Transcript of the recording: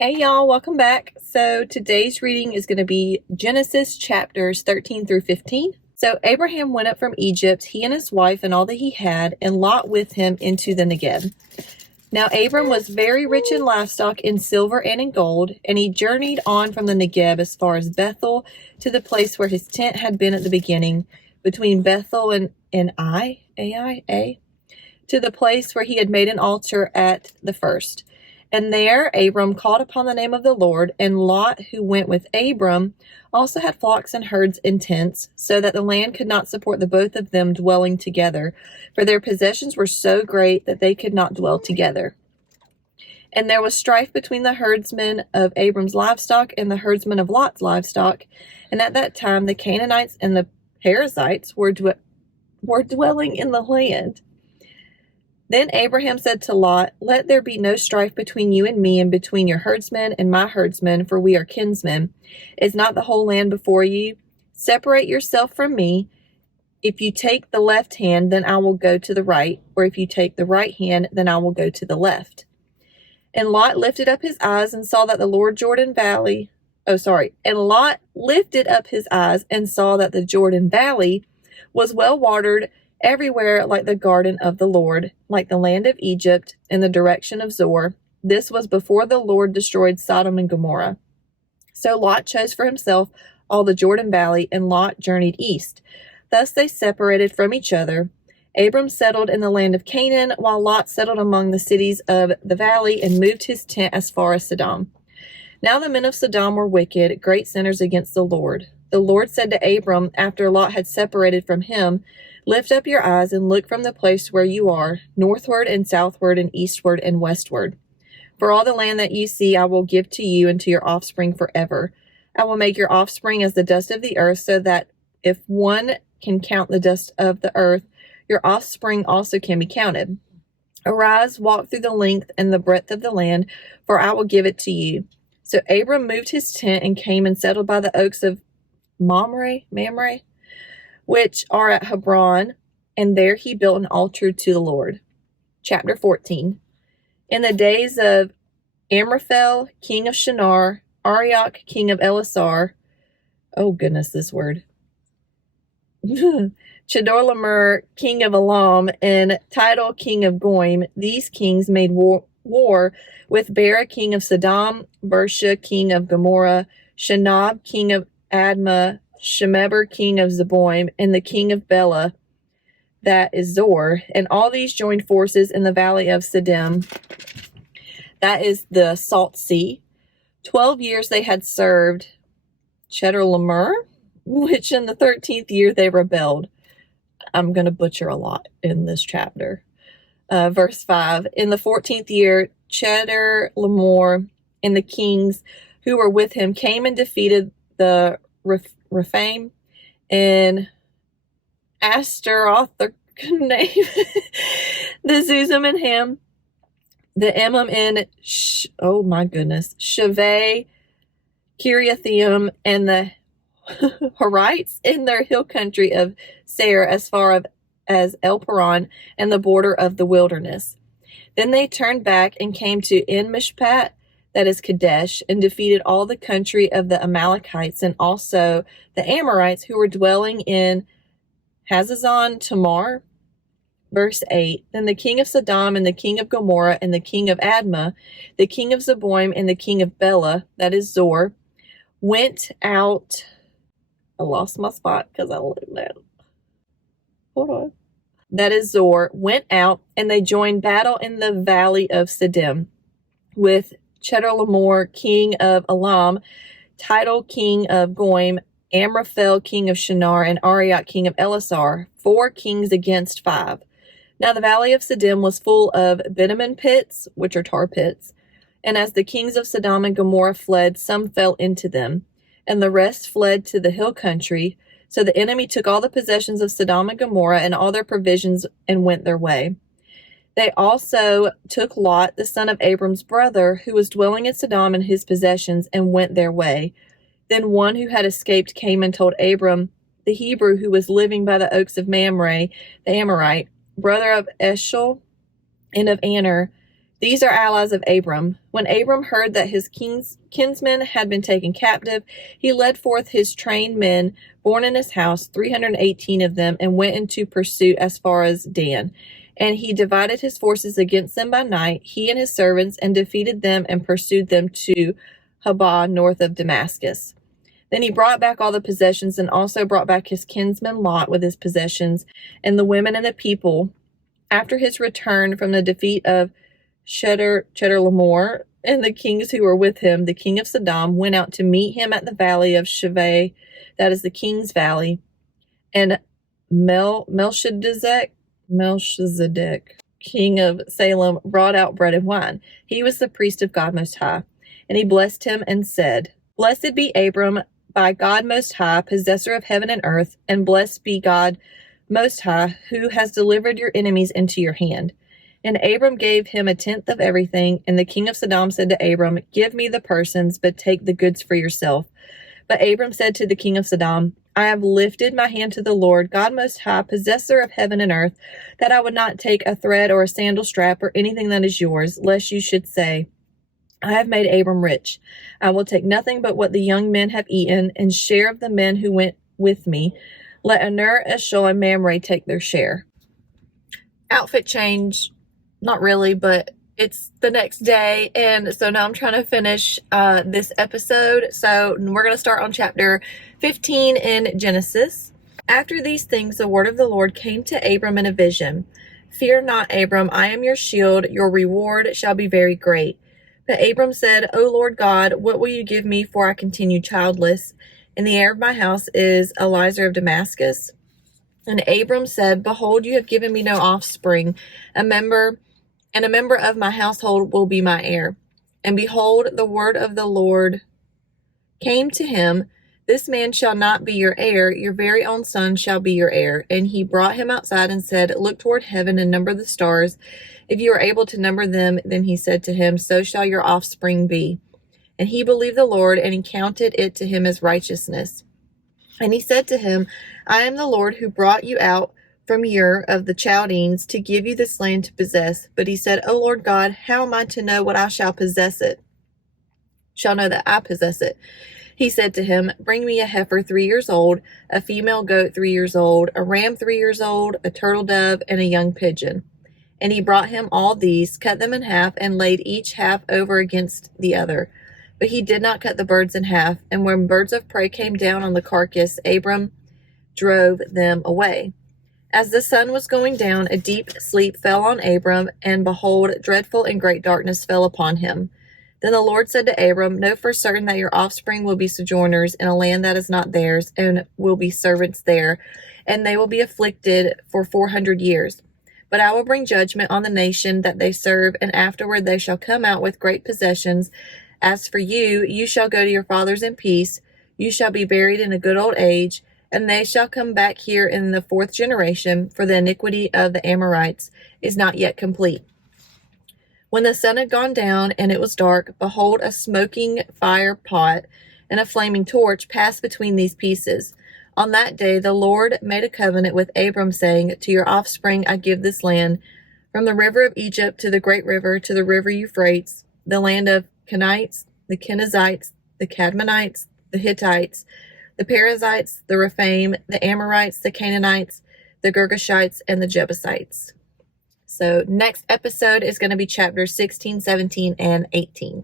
Hey y'all, welcome back. So today's reading is going to be Genesis chapters 13 through 15. So Abraham went up from Egypt, he and his wife and all that he had, and Lot with him into the Negev. Now Abram was very rich in livestock, in silver and in gold, and he journeyed on from the Negev as far as Bethel, to the place where his tent had been at the beginning, between Bethel and Ai, to the place where he had made an altar at the first. And there Abram called upon the name of the Lord, and Lot, who went with Abram, also had flocks and herds and tents, so that the land could not support the both of them dwelling together, for their possessions were so great that they could not dwell together. And there was strife between the herdsmen of Abram's livestock and the herdsmen of Lot's livestock, and at that time the Canaanites and the Perizzites were dwelling in the land. Then Abraham said to Lot, "Let there be no strife between you and me, and between your herdsmen and my herdsmen, for we are kinsmen. Is not the whole land before you? Separate yourself from me. If you take the left hand, then I will go to the right, or if you take the right hand, then I will go to the left." And Lot lifted up his eyes and saw that the Lot lifted up his eyes and saw that the Jordan Valley was well watered everywhere, like the garden of the Lord, like the land of Egypt, in the direction of Zoar. This was before the Lord destroyed Sodom and Gomorrah. So Lot chose for himself all the Jordan Valley, and Lot journeyed east. Thus they separated from each other. Abram settled in the land of Canaan, while Lot settled among the cities of the valley and moved his tent as far as Sodom. Now the men of Sodom were wicked, great sinners against the Lord. The Lord said to Abram, after Lot had separated from him, "Lift up your eyes and look from the place where you are, northward and southward and eastward and westward. For all the land that you see I will give to you and to your offspring forever. I will make your offspring as the dust of the earth, so that if one can count the dust of the earth, your offspring also can be counted. Arise, walk through the length and the breadth of the land, for I will give it to you." So Abram moved his tent and came and settled by the oaks of Mamre, which are at Hebron, and there he built an altar to the Lord. Chapter 14. In the days of Amraphel, king of Shinar, Arioch, king of Elasar, oh goodness, this word, Chedorlaomer, king of Elam, and Tidal, king of Goim, these kings made war with Bera, king of Sodom, Bersha, king of Gomorrah, Shinab, king of Admah, Shemeber, king of Zeboim, and the king of Bela, that is Zor, and all these joined forces in the valley of Siddim, that is the Salt Sea. 12 years they had served Chedorlaomer, which in the 13th year they rebelled. I'm going to butcher a lot in this chapter. Verse 5, in the 14th year, Chedorlaomer and the kings who were with him came and defeated the Rephaim and Astaroth, the name, the Zuzim and Ham, the Emim and Shaveh, Kiriathaim, and the Horites in their hill country of Seir, as far as El Paran and the border of the wilderness. Then they turned back and came to En Mishpat, that is Kadesh, and defeated all the country of the Amalekites and also the Amorites who were dwelling in Hazazon Tamar. Verse 8, then the king of Sodom and the king of Gomorrah and the king of Admah, the king of Zeboim and the king of Bela, that is Zor, went out. I lost my spot because I looked down. Hold on. That is Zor, went out, and they joined battle in the valley of Siddim with Chedorlaomer, king of Elam, Tidal, king of Goim, Amraphel, king of Shinar, and Arioch, king of Elasar, 4 kings against 5. Now the valley of Siddim was full of bitumen pits, which are tar pits, and as the kings of Sodom and Gomorrah fled, some fell into them, and the rest fled to the hill country. So the enemy took all the possessions of Sodom and Gomorrah and all their provisions and went their way. They also took Lot, the son of Abram's brother, who was dwelling in Sodom, and his possessions, and went their way. Then one who had escaped came and told Abram, the Hebrew who was living by the oaks of Mamre, the Amorite, brother of Eshel and of Aner, These are allies of Abram. When Abram heard that his kinsmen had been taken captive, he led forth his trained men, born in his house, 318 of them, and went into pursuit as far as Dan. And he divided his forces against them by night, he and his servants, and defeated them and pursued them to Habah, north of Damascus. Then he brought back all the possessions, and also brought back his kinsman Lot with his possessions, and the women and the people. After his return from the defeat of Chedorlaomer and the kings who were with him, the king of Sodom went out to meet him at the valley of Shaveh, that is the king's valley. And Melchizedek, king of Salem, brought out bread and wine. He was the priest of God Most High. And he blessed him and said, Blessed be Abram by God Most High, possessor of heaven and earth, and blessed be God Most High, who has delivered your enemies into your hand. And Abram gave him a tenth of everything. And the king of Sodom said to Abram, Give me the persons, but take the goods for yourself. But Abram said to the king of Sodom, I have lifted my hand to the Lord, God Most High, possessor of heaven and earth, that I would not take a thread or a sandal strap or anything that is yours, lest you should say, I have made Abram rich. I will take nothing but what the young men have eaten, and share of the men who went with me. Let Aner, Eshol, and Mamre take their share. Outfit change. Not really, but it's the next day, and so now I'm trying to finish this episode. So we're going to start on chapter 15 in Genesis. After these things, the word of the Lord came to Abram in a vision. Fear not, Abram, I am your shield. Your reward shall be very great. But Abram said, O Lord God, what will you give me, for I continue childless? And the heir of my house is Eliezer of Damascus. And Abram said, Behold, you have given me no offspring. A member of my household will be my heir. And behold, the word of the Lord came to him, This man shall not be your heir, your very own son shall be your heir. And he brought him outside and said, Look toward heaven and number the stars, if you are able to number them. Then he said to him, So shall your offspring be. And he believed the Lord, and he counted it to him as righteousness. And he said to him, I am the Lord who brought you out from Ur of the Chaldeans to give you this land to possess. But he said, O Lord God, how am I to know what I shall possess it? Shall know that I possess it. He said to him, Bring me a heifer 3 years old, a female goat 3 years old, a ram 3 years old, a turtle dove, and a young pigeon. And he brought him all these, cut them in half, and laid each half over against the other. But he did not cut the birds in half. And when birds of prey came down on the carcass, Abram drove them away. As the sun was going down, a deep sleep fell on Abram, and behold, dreadful and great darkness fell upon him. Then the Lord said to Abram, Know for certain that your offspring will be sojourners in a land that is not theirs, and will be servants there, and they will be afflicted for 400 years. But I will bring judgment on the nation that they serve, and afterward they shall come out with great possessions. As for you, you shall go to your fathers in peace. You shall be buried in a good old age, and they shall come back here in the 4th generation, for the iniquity of the Amorites is not yet complete. When the sun had gone down and it was dark, behold, a smoking fire pot and a flaming torch passed between these pieces. On that day the Lord made a covenant with Abram, saying, To your offspring I give this land, from the river of Egypt to the great river, to the river Euphrates, the land of Kenites, the Kenizzites, the Cadmonites, the Hittites, the Perizzites, the Rephaim, the Amorites, the Canaanites, the Girgashites, and the Jebusites. So next episode is going to be chapters 16, 17, and 18.